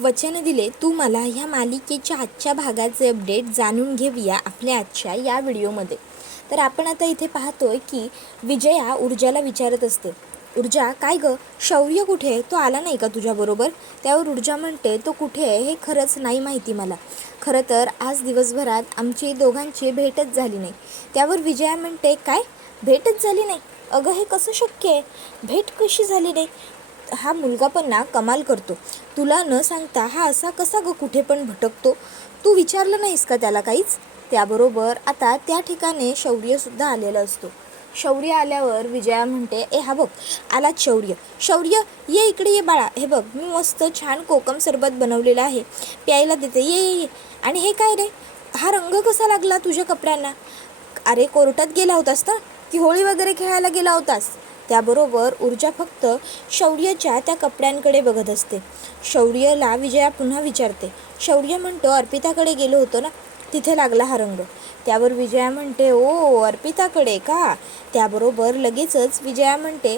वचन दिले तू मला ह्या मालिकेच्या आजच्या भागाचे अपडेट जाणून घेऊया आपल्या आजच्या या व्हिडिओमध्ये. तर आपण आता इथे पाहतोय की विजया ऊर्जाला विचारत असते, ऊर्जा काय गं, शौर्य कुठे, तो आला नाही का तुझ्याबरोबर? त्यावर ऊर्जा म्हणते, तो कुठे आहे हे खरंच नाही माहिती मला. खरं तर आज दिवसभरात आमची दोघांची भेटच झाली नाही. त्यावर विजया म्हणते, काय भेटच झाली नाही? अगं हे कसं शक्य आहे, भेट कशी झाली नाही? हा मुलगा पण ना कमाल करतो. तुला न सांगता हा असा कसा गं कुठे पण भटकतो? तू विचारलं नाहीस का त्याला काहीच? त्याबरोबर आता त्या ठिकाणी शौर्यसुद्धा आलेला असतो. शौर्य आल्यावर विजया म्हणते, ए हा बघ आलाच शौर्य. शौर्य ये इकडे ये बाळा, हे बघ मी मस्त छान कोकम सरबत बनवलेलं आहे, प्यायला देते, ये ये ये. आणि हे काय रे, हा रंग कसा लागला तुझ्या कपड्यांना? अरे कोर्टात गेला होतास ना, की होळी वगैरे खेळायला गेला होतास? त्याबरोबर ऊर्जा फक्त शौर्याच्या त्या कपड्यांकडे बघत असते. शौर्यला विजया पुन्हा विचारते. शौर्य म्हणतो, अर्पिताकडे गेलो होतो ना, तिथे लागला हा रंग. त्यावर विजया म्हणते, ओ अर्पिताकडे का? त्याबरोबर लगेचच विजया म्हणते,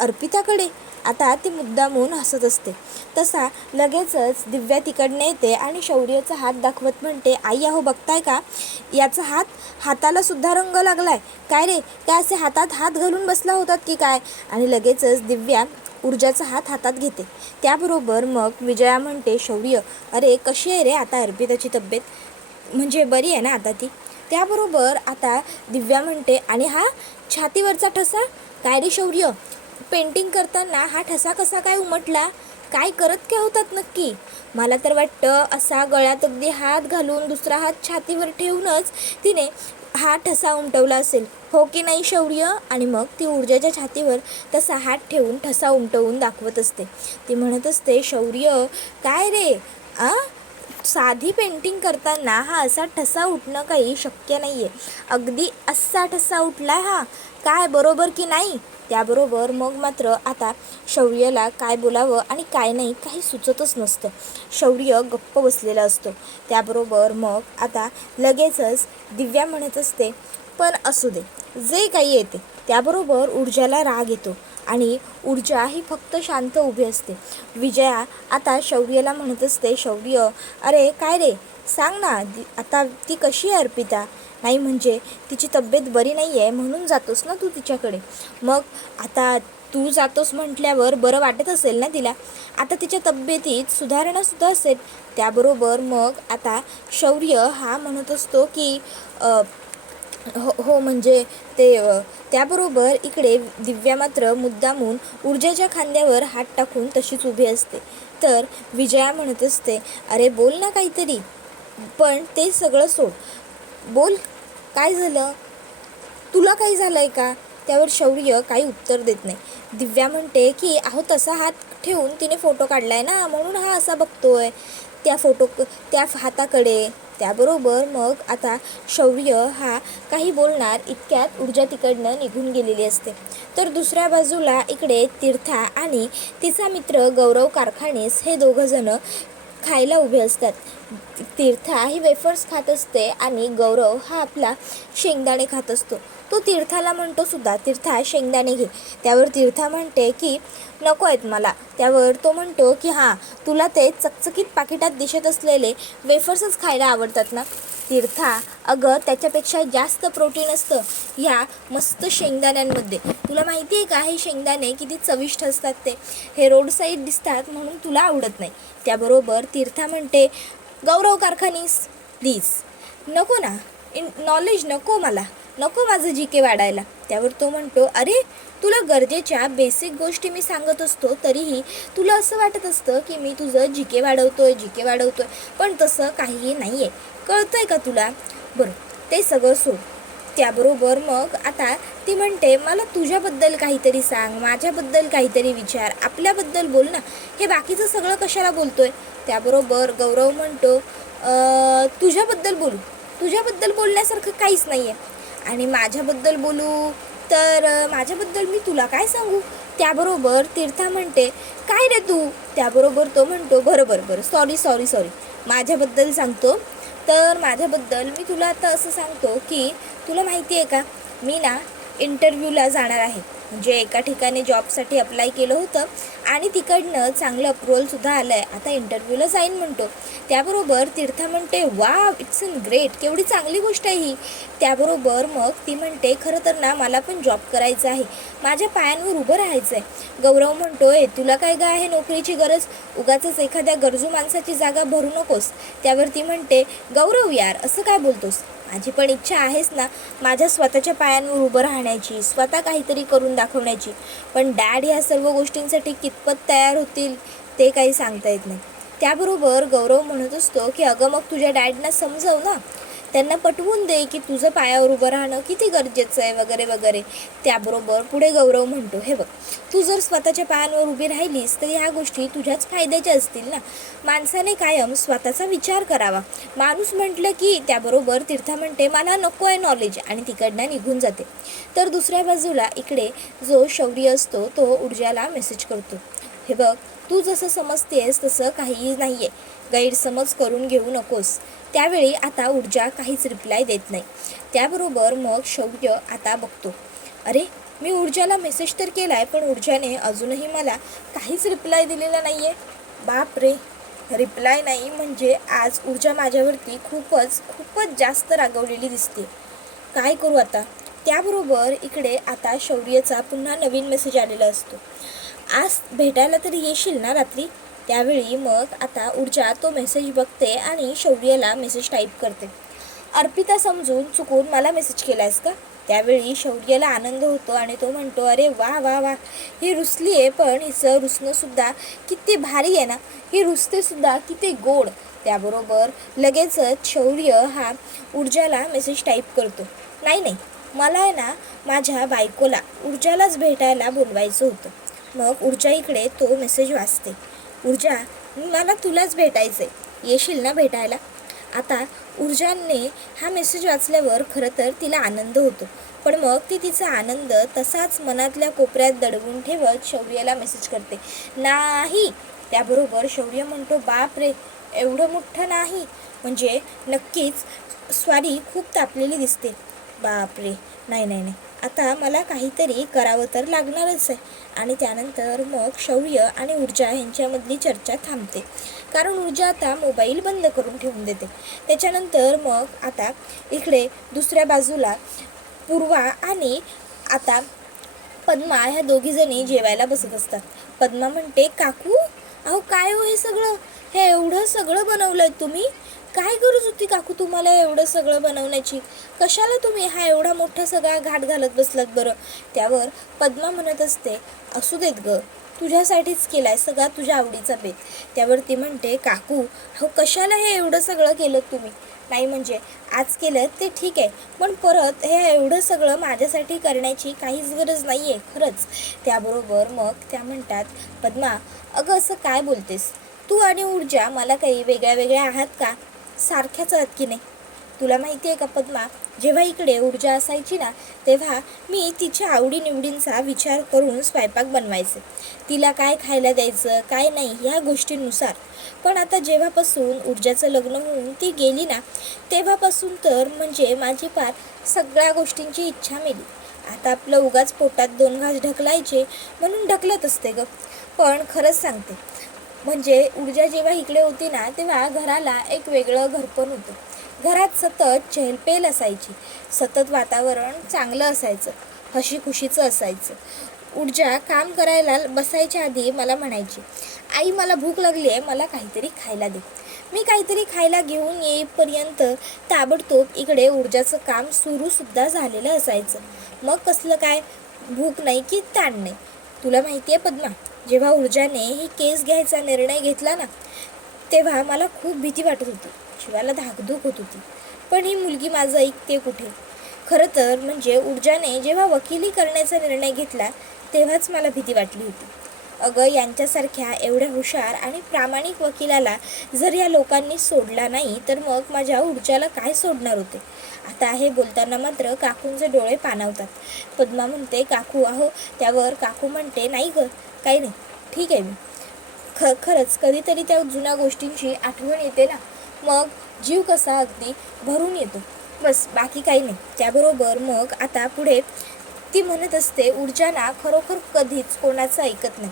अर्पिताकडे? आता ती मुद्दामून हसत असते. तसा लगेचच दिव्या तिकडने येते आणि शौर्याचा हात दाखवत म्हणते, आई अहो बघताय का, याचा हाताला सुद्धा रंग लागलाय. काय रे, काय असे हातात हात घालून बसला होतात की काय? आणि लगेचच दिव्या ऊर्जाचा हात हातात घेते. त्याबरोबर मग विजया म्हणते, शौर्य अरे कशी आहे रे आता अर्पिताची तब्येत, म्हणजे बरी आहे ना आता ती? त्याबरोबर आता दिव्या म्हणते, आणि हा छातीवरचा ठसा, काय रे शौर्य, पेंटिंग करताना हा ठसा कसा काय उमटला? काय करत काय होतात नक्की? मला तर वाटतं असा गळ्यात अगदी हात घालून दुसरा हात छातीवर ठेवूनच तिने हा ठसा उमटवला असेल, हो की नाही शौर्य? आणि मग ती ऊर्जाच्या छातीवर तसा हात ठेवून ठसा उमटवून दाखवत असते. ती म्हणत असते, शौर्य काय रे, साधी पेंटिंग करताना हा असा ठसा उठणं काही शक्य नाही आहे. अगदी असा ठसा उठला हा, काय बरोबर की नाही? त्याबरोबर मग मात्र आता शौर्याला काय बोलावं आणि काय नाही काही सुचतच नसतं. शौर्य गप्प बसलेला असतो. त्याबरोबर मग आता लगेचच दिव्या म्हणत असते, पण असू दे जे काही येते. त्याबरोबर ऊर्जाला राग येतो आणि ऊर्जा ही फक्त शांत उभी असते. विजया आता शौर्याला म्हणत असते, शौर्य अरे काय रे, सांग ना आता ती कशी आहे अर्पिता? नाही म्हणजे तिची तब्येत बरी नाही आहे म्हणून जातोस ना तू तिच्याकडे? मग आता तू जातोस म्हटल्यावर बरं वाटत असेल ना तिला? आता तिच्या तब्येतीत सुधारणासुद्धा असेल. त्याबरोबर मग आता शौर्य हा म्हणत असतो की हो म्हणजे ते त्याबरोबर इकडे दिव्या मात्र मुद्दामून ऊर्जाच्या खांद्यावर हात टाकून तशीच उभी असते. तर विजया म्हणत असते, अरे बोल ना काहीतरी, पण ते सगळं सोड, बोल काय झालं, तुला काही झालं आहे का? त्यावर शौर्य काही उत्तर देत नाही. दिव्या म्हणते की अहो तसा हात ठेवून तिने फोटो काढला आहे ना, म्हणून हा असा बघतोय त्या हाताकडे. त्याबरोबर मग आता शौर्य हा काही बोलणार इतक्यात ऊर्जा तिकडनं निघून गेलेली असते. तर दुसऱ्या बाजूला इकडे तीर्था आणि तिचा मित्र गौरव कारखानीस हे दोघंजणं खायला उभे असतात. तीर्था ही वेफर्स खात असते आणि गौरव हा आपला शेंगदाणे खात असतो. तो तीर्थाला म्हणतो सुद्धा, तीर्था शेंगदाणे घे. त्यावर तीर्था म्हणते की नको आहेत मला. त्यावर तो म्हणतो की हां तुला ते चकचकीत पाकिटात दिसत असलेले वेफर्सच खायला आवडतात ना? तीर्था अगं त्याच्यापेक्षा जास्त प्रोटीन असतं ह्या मस्त शेंगदाण्यांमध्ये. तुला माहिती आहे का हे शेंगदाणे किती चविष्ट असतात ते? हे रोड साईड दिसतात म्हणून तुला आवडत नाही. त्याबरोबर तीर्था म्हणते, गौरव कारखानीस प्लीज नको ना, नॉलेज नको मला, नको माझं जी के वाढायला. त्यावर तो म्हणतो, अरे तुला गरजेच्या बेसिक गोष्टी मी सांगत असतो तरीही तुला असं वाटत असतं की मी तुझं जी के वाढवतोय, पण तसं काहीही नाही आहे, कळतं आहे का तुला? बरं ते सगळं सोड. त्याबरोबर मग आता ती म्हणते, मला तुझ्याबद्दल काहीतरी सांग, माझ्याबद्दल काहीतरी विचार, आपल्याबद्दल बोल ना, हे बाकीचं सगळं कशाला बोलतोय? त्याबरोबर गौरव म्हणतो, तुझ्याबद्दल बोलू, तुझ्याबद्दल बोलण्यासारखं काहीच नाही आहे. आणि माझ्याबद्दल बोलू तर माझ्याबद्दल मी तुला काय सांगू? त्याबरोबर तीर्था म्हणते, काय रे तू? त्याबरोबर तो म्हणतो, बरं सॉरी माझ्याबद्दल सांगतो. तर माझ्याबद्दल मी तुला आता असं सांगतो की तुला माहिती आहे का, मी ना इंटरव्ह्यूला जाणार आहे. म्हणजे एका ठिकाणी जॉबसाठी अप्लाय केलं होतं आणि तिकडनं चांगलं अप्रुव्हलसुद्धा आलं आहे. आता इंटरव्ह्यूला जाईन म्हणतो. त्याबरोबर तीर्था म्हणते वा इट्स इन ग्रेट, केवढी चांगली गोष्ट आहे ही. त्याबरोबर मग ती म्हणते खरं तर ना मला पण जॉब करायचा आहे, माझ्या पायांवर उभं राहायचं आहे. गौरव म्हणतोय तुला काय गं आहे नोकरीची गरज, उगाचच एखाद्या गरजू माणसाची जागा भरू नकोस. त्यावर ती म्हणते गौरव यार असं काय बोलतोस, माझी पण इच्छा आहेच ना माझ्या स्वतःच्या पायांवर उभं राहण्याची, स्वतः काहीतरी करून दाखवण्याची. पण डॅड ह्या सर्व गोष्टींसाठी कितपत तयार होतील ते काही सांगता येत नाही. त्याबरोबर गौरव म्हणत असतो की अगं मग तुझ्या डॅडना समजव ना, त्यांना पटवून दे की तुझं पायावर उभं राहणं किती गरजेचं आहे वगैरे वगैरे. त्याबरोबर पुढे गौरव म्हणतो हे बघ, तू जर स्वतःच्या पायांवर उभी राहिलीस तर ह्या गोष्टी तुझ्याच फायद्याच्या असतील ना. माणसाने कायम स्वतःचा विचार करावा. माणूस म्हटलं की त्याबरोबर तीर्था म्हणते मला नको आहे नॉलेज आणि तिकडनं निघून जाते. तर दुसऱ्या बाजूला इकडे जो शौर्य असतो तो ऊर्जाला मेसेज करतो, हे बघ तू जसं समजतेस तसं काहीही नाही आहे, गैरसमज करून घेऊ नकोस. त्यावेळी आता ऊर्जा काहीच रिप्लाय देत नाही. त्याबरोबर मग शौर्य आता बघतो, अरे मी ऊर्जाला मेसेज तर केला आहे पण ऊर्जाने अजूनही मला काहीच रिप्लाय दिलेला नाही आहे. बाप रे, रिप्लाय नाही म्हणजे आज ऊर्जा माझ्यावरती खूपच जास्त रागवलेली दिसते. काय करू आता. त्याबरोबर इकडे आता शौर्यचा पुन्हा नवीन मेसेज आलेला असतो, आज भेटायला तरी येशील ना रात्री. त्यावेळी मग आता ऊर्जा तो मेसेज बघते आणि शौर्याला मेसेज टाईप करते, अर्पिता समजून चुकून मला मेसेज केला आहेस का. त्यावेळी शौर्याला आनंद होतो आणि तो म्हणतो अरे वा वा वा, ही रुसली आहे पण हिचं रुसणंसुद्धा किती भारी आहे ना, ही रुसतेसुद्धा किती गोड. त्याबरोबर लगेचच शौर्य हा ऊर्जाला मेसेज टाईप करतो, नाही नाही मला आहे ना माझ्या बायकोला ऊर्जालाच भेटायला बोलवायचं होतं. मग ऊर्जा इकडे तो मेसेज वाचते, ऊर्जा मला तुलाच भेटायचं आहे, येशील ना भेटायला. आता ऊर्जाने हा मेसेज वाचल्यावर खरं तर तिला आनंद होतो, पण मग ती तिचा आनंद तसाच मनातल्या कोपऱ्यात दडवून ठेवत शौर्याला मेसेज करते, नाही. त्याबरोबर शौर्य म्हणतो बाप रे, एवढं मोठं नाही म्हणजे नक्कीच स्वारी खूप तापलेली दिसते. बाप रे, नाही नाही नाही, आता मला काहीतरी करावं तर लागणारच आहे. आणि त्यानंतर मग शौर्य आणि ऊर्जा यांच्यामधली चर्चा थांबते, कारण ऊर्जा आता मोबाईल बंद करून ठेवून देते. त्याच्यानंतर मग आता इकडे दुसऱ्या बाजूला पूर्वा आणि आता पद्मा ह्या दोघीजणी जेवायला बसत असतात. पद्मा म्हणते काकू अहो काय हो हे सगळं, हे एवढं सगळं बनवलं आहे तुम्ही, काय गरज होती काकू तुम्हाला एवढं सगळं बनवण्याची, कशाला तुम्ही हा एवढा मोठा सगळा घाट घालत बसलात बरं. त्यावर पद्मा म्हणत असते असू देत ग, तुझ्यासाठीच केला आहे सगळा तुझ्या आवडीचा बेत. त्यावर ती म्हणते काकू हो कशाला हे एवढं सगळं केलं तुम्ही, नाही म्हणजे आज केलं ते ठीक आहे पण परत हे एवढं सगळं माझ्यासाठी करण्याची काहीच गरज नाही आहे खरंच. त्याबरोबर मग त्या म्हणतात पद्मा अगं असं काय बोलतेस, तू आणि ऊर्जा मला काही वेगळ्या वेगळ्या आहात का, सारख्याच आहात की नाही. तुला माहिती आहे का पद्मा, जेव्हा इकडे ऊर्जा असायची ना तेव्हा मी तिच्या आवडीनिवडींचा विचार करून स्वयंपाक बनवायचे, तिला काय खायला द्यायचं काय नाही ह्या गोष्टींनुसार. पण आता जेव्हापासून ऊर्जाचं लग्न होऊन ती गेली ना तेव्हापासून तर म्हणजे माझी पार सगळ्या गोष्टींची इच्छा मेली. आता आपलं उगाच पोटात 2 घास ढकलायचे म्हणून ढकलत असते ग. पण खरंच सांगते म्हणजे ऊर्जा जेव्हा इकडे होती ना तेव्हा घराला एक वेगळं घरपण होतं. घरात सतत चहलपहल असायची, सतत वातावरण चांगलं असायचं, हशीखुशीचं असायचं. ऊर्जा काम करायला बसायच्या आधी मला म्हणायची आई मला भूक लागली आहे, मला काहीतरी खायला दे. मी काहीतरी खायला घेऊन येईपर्यंत ताबडतोब इकडे ऊर्जाचं काम सुरूसुद्धा झालेलं असायचं. मग कसलं काय भूक नाही की ताण नाही. तुला माहिती आहे पद्मा, जेव्हा ऊर्जाने ही केस घ्यायचा निर्णय घेतला ना तेव्हा मला खूप भीती वाटत होती, जीवाला धाकधूक होत होती. पण ही मुलगी माझं ऐकते कुठे. खरं तर म्हणजे ऊर्जाने जेव्हा वकिली करण्याचा निर्णय घेतला तेव्हाच मला भीती वाटली होती. अगं यांच्यासारख्या एवढ्या हुशार आणि प्रामाणिक वकिलाला जर या लोकांनी सोडला नाही तर मग माझ्या ऊर्जाला काय सोडणार होते. आता हे बोलताना मात्र काकूंचे डोळे पाणावतात. पद्मा म्हणते काकू अहो. त्यावर काकू म्हणते नाही ग काही नाही, ठीक आहे मी. खरंच कधीतरी त्या जुन्या गोष्टींची आठवण येते ना मग जीव कसा अगदी भरून येतो, बस बाकी काही नाही. त्याबरोबर मग आता पुढे ती म्हणत असते, ऊर्जा ना खरोखर कधीच कोणाचं ऐकत नाही.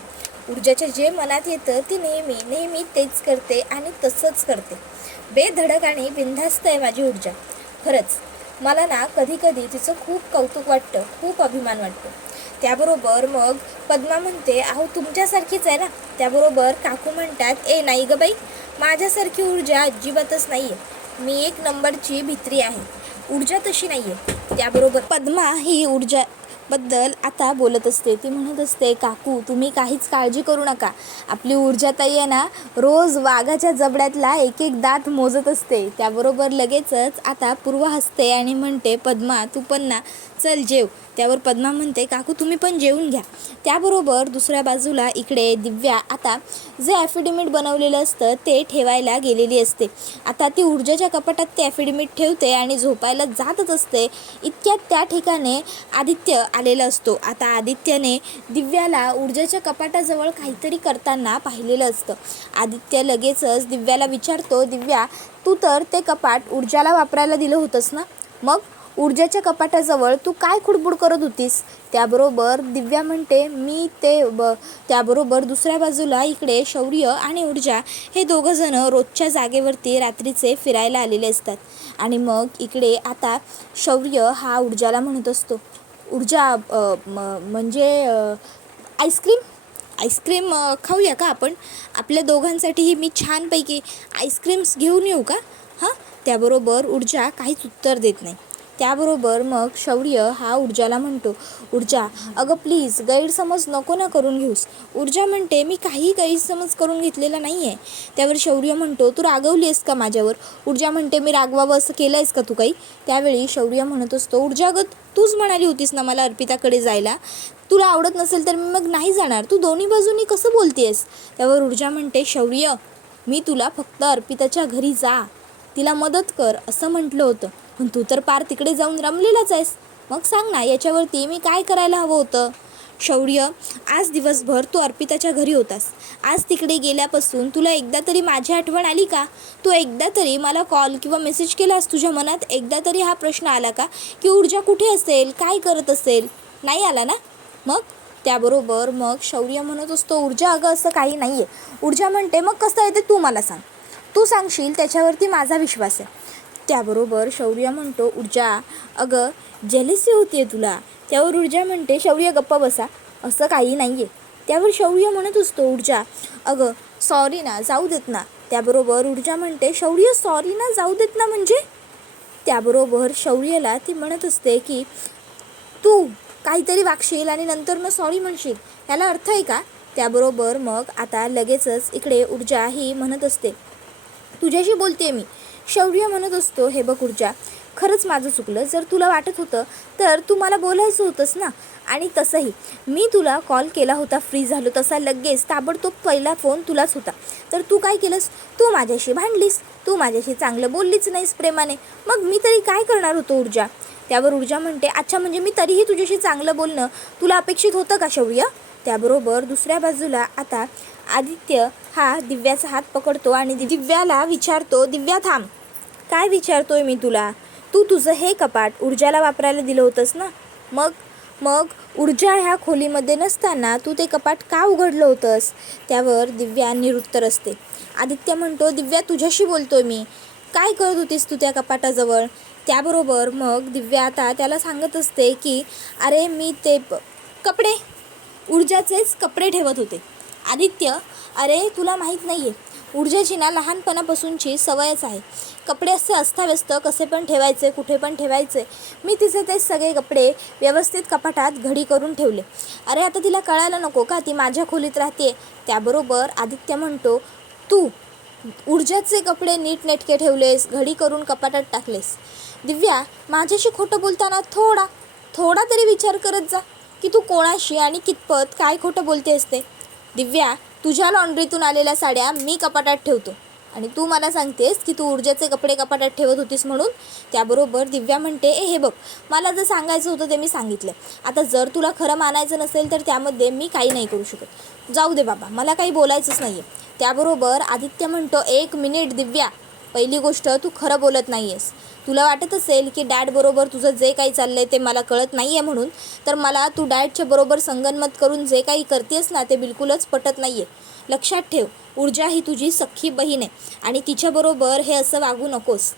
ऊर्जाच्या जे मनात येतं ती नेहमी नेहमी तेच करते आणि तसंच करते. बेधडक आणि बिनधास्त आहे माझी ऊर्जा. खरंच मला ना कधी कधी तिचं खूप कौतुक वाटतं, खूप अभिमान वाटतो. त्याबरोबर मग पद्मा म्हणते, अहो तुमच्यासारखीच आहे ना. त्याबरोबर काकू म्हणतात, ए नाही ग बाई, माझ्यासारखी ऊर्जा अजिबातच नाही आहे. मी एक नंबरची भित्री आहे, ऊर्जा तशी नाही आहे. त्याबरोबर पद्मा ही ऊर्जाबद्दल आता बोलत असते. ती म्हणत असते, काकू तुम्ही काहीच काळजी करू नका. आपली ऊर्जाताई आहे ना, रोज वाघाच्या जबड्यातला एक एक दात मोजत असते. त्याबरोबर लगेचच आता पूर्व हसते आणि म्हणते, पद्मा तू पण ना चल जेव. त्यावर पद्मा म्हणते, काकू तुम्ही पण जेवून घ्या. त्याबरोबर दुसऱ्या बाजूला इकडे दिव्या आता जे ॲफिडेविट बनवलेलं असतं ते ठेवायला गेलेली असते. आता ती ऊर्जाच्या कपाटात ते ॲफिडेविट ठेवते आणि झोपायला जातच असते. इतक्यात त्या ठिकाणी आदित्य आलेला असतो. आता आदित्यने दिव्याला ऊर्जाच्या कपाटाजवळ काहीतरी करताना पाहिलेलं असतं. आदित्य लगेचच दिव्याला विचारतो, दिव्या तू तर ते कपाट ऊर्जाला वापरायला दिलं होतंस ना, मग ऊर्जाच्या कपाटाजवळ तू काय खुडबुड करत होतीस? त्याबरोबर दिव्या म्हणते, त्याबरोबर दुसऱ्या बाजूला इकडे शौर्य आणि ऊर्जा हे दोघंजण रोजच्या जागेवरती रात्रीचे फिरायला आलेले असतात. आणि मग इकडे आता शौर्य हा ऊर्जाला म्हणत असतो, ऊर्जा म्हणजे आईस्क्रीम खाऊया का आपण? आपल्या दोघांसाठीही मी छानपैकी आईस्क्रीम्स घेऊन येऊ का? हां. त्याबरोबर ऊर्जा काहीच उत्तर देत नाही. त्याबरोबर मग शौर्य हा ऊर्जाला म्हणतो, ऊर्जा अगं प्लीज गैरसमज नको ना करून घेऊस. ऊर्जा म्हणते, मी काही गैरसमज करून घेतलेला नाही आहे. त्यावर शौर्य म्हणतो, तू रागवली आहेस का माझ्यावर? ऊर्जा म्हणते, मी रागवावं असं केलं आहेस का तू काही? त्यावेळी शौर्य म्हणत असतो, ऊर्जा अगं तूच म्हणाली होतीस ना मला अर्पिताकडे जायला. तुला आवडत नसेल तर मी मग नाही जाणार. तू दोन्ही बाजूनी कसं बोलतेस? त्यावर ऊर्जा म्हणते, शौर्य मी तुला फक्त अर्पिताच्या घरी जा, तिला मदत कर असं म्हटलं होतं, पण तू तर पार तिकडे जाऊन रमलेलाच आहेस. मग सांग ना याच्यावरती मी काय करायला हवं होतं? शौर्य आज दिवसभर तू अर्पिताच्या घरी होतास. आज तिकडे गेल्यापासून तुला एकदा तरी माझी आठवण आली का? तू एकदा तरी मला कॉल किंवा मेसेज केलास? तुझ्या मनात एकदा तरी हा प्रश्न आला का की ऊर्जा कुठे असेल, काय करत असेल? नाही आला ना? मग त्याबरोबर मग शौर्य म्हणत असतो, ऊर्जा अगं असं काही नाही आहे. ऊर्जा म्हणते, मग कसं आहे ते तू मला सांग. तू सांगशील त्याच्यावरती माझा विश्वास आहे. त्याबरोबर शौर्य म्हणतो, ऊर्जा अगं जेलसी होते तुला. त्यावर ऊर्जा म्हणते, शौर्य गप्प बसा, असं काही नाही आहे. त्यावर शौर्य म्हणत असतो, ऊर्जा अगं सॉरी ना, जाऊ देत ना. त्याबरोबर ऊर्जा म्हणते, शौर्य सॉरी ना, जाऊ देत ना म्हणजे? त्याबरोबर शौर्यला ती म्हणत असते की तू काहीतरी वागशील आणि नंतर मग सॉरी म्हणशील, याला अर्थ आहे का? त्याबरोबर मग आता लगेचच इकडे ऊर्जा ही म्हणत असते, तुझ्याशी बोलते मी. शौर्य म्हणत असतो, हे बघ ऊर्जा, खरंच माझं चुकलं. जर तुला वाटत होतं तर तू मला बोलायचं होतंस ना. आणि तसंही मी तुला कॉल केला होता फ्री झालो तसा, लगेच ताबडतोब पहिला फोन तुलाच होता. तर तू काय केलंस? तू माझ्याशी भांडलीस, तू माझ्याशी चांगलं बोललीच नाहीस प्रेमाने. मग मी तरी काय करणार होतो ऊर्जा? त्यावर ऊर्जा म्हणते, अच्छा म्हणजे मी तरीही तुझ्याशी चांगलं बोलणं तुला अपेक्षित होतं का शौर्य? त्याबरोबर दुसऱ्या बाजूला आता आदित्य हा दिव्याचा हात पकडतो आणि दिव्याला विचारतो, दिव्या थांब, काय विचारतोय मी तुला? तू तुझं हे कपाट ऊर्जाला वापरायला दिलं होतंस ना, मग ऊर्जा ह्या खोलीमध्ये नसताना तू ते कपाट का उघडलं होतंस? त्यावर दिव्या निरुत्तर असते. आदित्य म्हणतो, दिव्या तुझ्याशी बोलतोय मी, काय करत होतीस तू त्या कपाटाजवळ? त्याबरोबर मग दिव्या आता त्याला सांगत असते की अरे मी ते कपडे, ऊर्जाचेच कपडे ठेवत होते. आदित्य अरे तुला माहीत नाही आहे, ऊर्जाची ना लहानपणापासूनची सवयच आहे. कपडे असे अस्ताव्यस्त कसे पण ठेवायचे, कुठे पण ठेवायचे. मी तिचे ते सगळे कपडे व्यवस्थित कपाटात घडी करून ठेवले. अरे आता तिला कळायला नको का ती माझ्या खोलीत राहते? त्याबरोबर आदित्य म्हणतो, तू ऊर्जाचे कपडे नीटनेटके ठेवलेस, घडी करून कपाटात टाकलेस. दिव्या माझ्याशी खोटं बोलताना थोडा तरी विचार करत जा की तू कोणाशी आणि कितपत काय खोटं बोलते असते. दिव्या तुझ्या लॉन्ड्रीतून आलेल्या साड्या मी कपाटात ठेवतो आणि तू मला सांगतेस की तू ऊर्जाचे कपडे कपाटात ठेवत होतीस म्हणून. त्याबरोबर दिव्या म्हणते, हे बघ, मला जर सांगायचं होतं ते मी सांगितलं. आता जर तुला खरं मानायचं नसेल तर त्यामध्ये मी काही नाही करू शकत. जाऊ दे बाबा, मला काही बोलायचंच नाही आहे. त्याबरोबर आदित्य म्हणतो, 1 मिनिट दिव्या, पहिली गोष्ट, तू खरं बोलत नाही आहेस. तुला वाटत असेल की डॅडबरोबर तुझं जे काही चाललं आहे ते मला कळत नाही आहे म्हणून, तर मला तू डॅडच्या बरोबर संगनमत करून जे काही करतेस ना ते बिलकुलच पटत नाही आहे. लक्षात ठेव, ऊर्जा ही तुझी सख्खी बहीण आहे आणि तिच्याबरोबर हे असं वागू नकोस.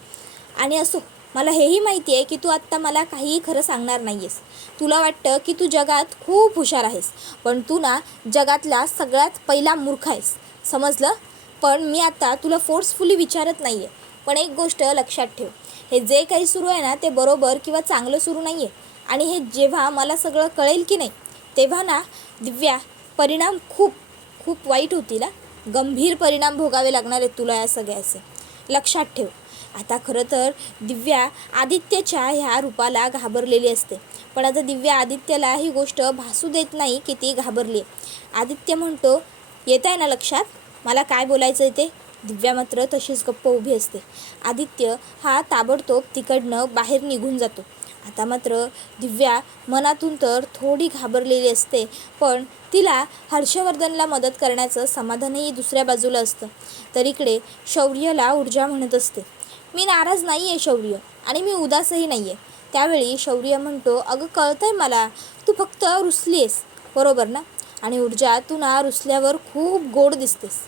आणि असो, मला हेही माहिती आहे की तू आत्ता मला काहीही खरं सांगणार नाही आहेस. तुला वाटतं की तू जगात खूप हुशार आहेस, पण तू ना जगातला सगळ्यात पहिला मूर्ख आहेस, समजलं? पण मी आता तुला फोर्सफुली विचारत नाही आहे. पण एक गोष्ट लक्षात ठेव, हे जे काही सुरू आहे ना ते बरोबर किंवा चांगलं सुरू नाही आहे. आणि हे जेव्हा मला सगळं कळेल की नाही, तेव्हा ना दिव्या, परिणाम खूप खूप वाईट होतील. गंभीर परिणाम भोगावे लागणार आहेत तुला या सगळ्याचे. लक्षात ठेव. आता खरं तर दिव्या आदित्यच्या ह्या रूपाला घाबरलेली असते, पण आता दिव्या आदित्यला ही गोष्ट भासू देत नाही की ती घाबरली आहे. आदित्य म्हणतो, येत आहे ना लक्षात मला काय बोलायचं आहे ते? दिव्या मात्र तशीच गप्प उभी असते. आदित्य हा ताबडतोब तिकडनं बाहेर निघून जातो. आता मात्र दिव्या मनातून तर थोडी घाबरलेली असते, पण तिला हर्षवर्धनला मदत करण्याचं समाधानही दुसऱ्या बाजूला असतं. तर इकडे शौर्यला ऊर्जा म्हणत असते, मी नाराज नाही आहे शौर्य, आणि मी उदासही नाही आहे. त्यावेळी शौर्य म्हणतो, अगं कळतंय मला, तू फक्त रुसली आहेस, बरोबर ना? आणि ऊर्जा, तू ना रुसल्यावर खूप गोड दिसतेस,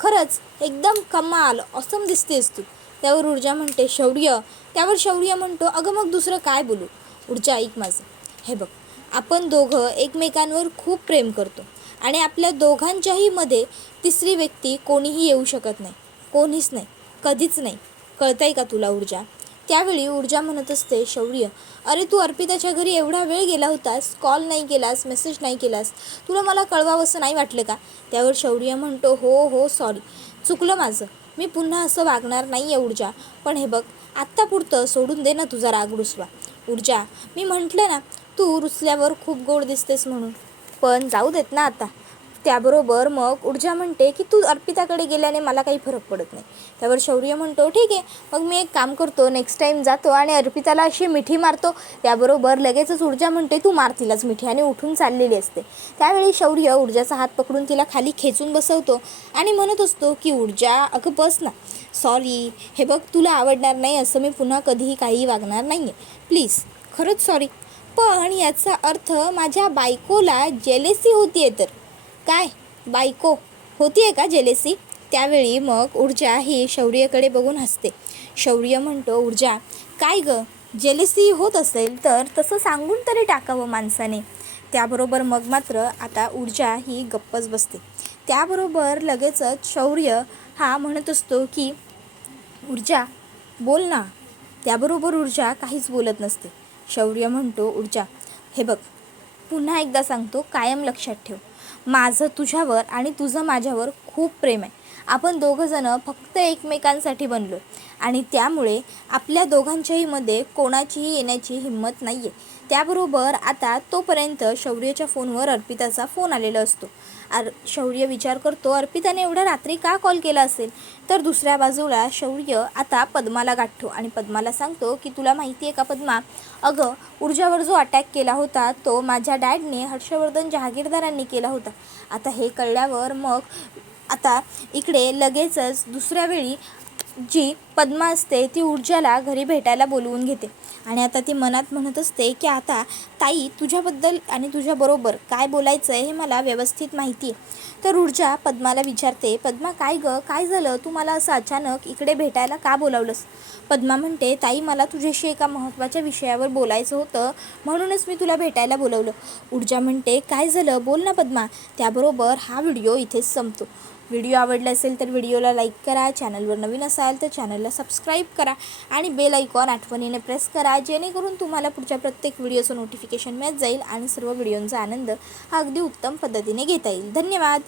खरंच एकदम कमाल ऑसम दिसतेस तू. त्यावर ऊर्जा म्हणते, शौर्य. त्यावर शौर्य म्हणतो, अगं मग दुसरं काय बोलू? ऊर्जा, ऐक माझं, हे बघ, आपण दोघं एकमेकांवर खूप प्रेम करतो आणि आपल्या दोघांच्याही मध्ये तिसरी व्यक्ती कोणीही येऊ शकत नाही, कोणीच नाही, कधीच नाही. कळतंय का तुला ऊर्जा? त्यावेळी ऊर्जा म्हणत असते, शौर्य, अरे तू अर्पिताच्या घरी एवढा वेळ गेला होतास, कॉल नाही केलास, मेसेज नाही केलास, तुला मला कळवावं असं नाही वाटलं का? त्यावर शौर्य म्हणतो, हो हो सॉरी, चुकलं माझं, मी पुन्हा असं वागणार नाही आहे ऊर्जा. पण हे बघ, आत्तापुरतं सोडून दे ना तुझा राग रुसवा. ऊर्जा, मी म्हटलं ना तू रुसल्यावर खूप गोड दिसतेस म्हणून, पण जाऊ देत ना आता. त्याबरोबर मग ऊर्जा म्हणते की तू अर्पिताकडे गेल्याने मला काही फरक पडत नाही. त्यावर शौर्य म्हणतो, ठीक आहे, मग मी एक काम करतो, नेक्स्ट टाईम जातो आणि अर्पिताला अशी मिठी मारतो. त्याबरोबर लगेचच ऊर्जा म्हणते, तू मार तिलाच मिठी, आणि उठून चाललेली असते. त्यावेळी शौर्य ऊर्जाचा हात पकडून तिला खाली खेचून बसवतो आणि म्हणत असतो की ऊर्जा, अगं बस ना, सॉरी, हे बघ तुला आवडणार नाही असं मी पुन्हा कधीही काही वागणार नाही आहे, प्लीज, खरंच सॉरी. पण याचा अर्थ माझ्या बायकोला जेलेसी होती आहे तर काय? बायको होती आहे का जेलेसी? त्यावेळी मग ऊर्जा ही शौर्यकडे बघून हसते. शौर्य म्हणतो, ऊर्जा, काय गं, जेलेसी होत असेल तर तसं सांगून तरी टाकावं माणसाने. त्याबरोबर मग मात्र आता ऊर्जा ही गप्पच बसते. त्याबरोबर लगेचच शौर्य हा म्हणत असतो की ऊर्जा बोल ना. त्याबरोबर ऊर्जा काहीच बोलत नसते. शौर्य म्हणतो, ऊर्जा, हे बघ, पुन्हा एकदा सांगतो, कायम लक्षात ठेव, माझं तुझ्यावर आणि तुझं माझ्यावर खूप प्रेम आहे. आपण दोघंजणं फक्त एकमेकांसाठी बनलो आणि त्यामुळे आपल्या दोघांच्याही मध्ये कोणाचीही येण्याची हिंमत नाही आहे. त्याबरोबर आता तोपर्यंत शौर्यच्या फोनवर अर्पिताचा फोन आलेला असतो. शौर्य विचार करतो, अर्पिताने एवढ्या रात्री का कॉल केला असेल? तर दुसऱ्या बाजूला शौर्य आता पद्माला गाठतो आणि पद्माला सांगतो की तुला माहिती आहे का पद्मा, अगं ऊर्जावर जो अटॅक केला होता तो माझ्या डॅडने हर्षवर्धन जहागीरदारांनी केला होता. आता हे कळल्यावर मग आता इकडे लगेचच दुसऱ्या वेळी जी पद्मा असते ती ऊर्जाला घरी भेटायला बोलवून घेते आणि आता ती मनात म्हणत असते की आता ताई तुझ्याबद्दल आणि तुझ्याबरोबर काय बोलायचं आहे हे मला व्यवस्थित माहिती आहे. तर ऊर्जा पद्माला विचारते, पद्मा काय गं, काय झालं, तू मला असं अचानक इकडे भेटायला का बोलावलंस? पद्मा म्हणते, ताई मला तुझ्याशी एका महत्त्वाच्या विषयावर बोलायचं होतं, म्हणूनच मी तुला भेटायला बोलवलं. ऊर्जा म्हणते, काय झालं, बोल ना पद्मा. त्याबरोबर हा व्हिडिओ इथेच संपतो. व्हिडिओ आवडला असेल तर व्हिडिओला लाईक करा, चॅनलवर नवीन असाल तर चॅनलला सबस्क्राईब करा आणि बेल आयकॉन आठवणीने प्रेस करा, जेणेकरून तुम्हाला पुढच्या प्रत्येक व्हिडिओचं नोटिफिकेशन मिळत जाईल आणि सर्व व्हिडिओंचा आनंद हा अगदी उत्तम पद्धतीने घेता येईल. धन्यवाद.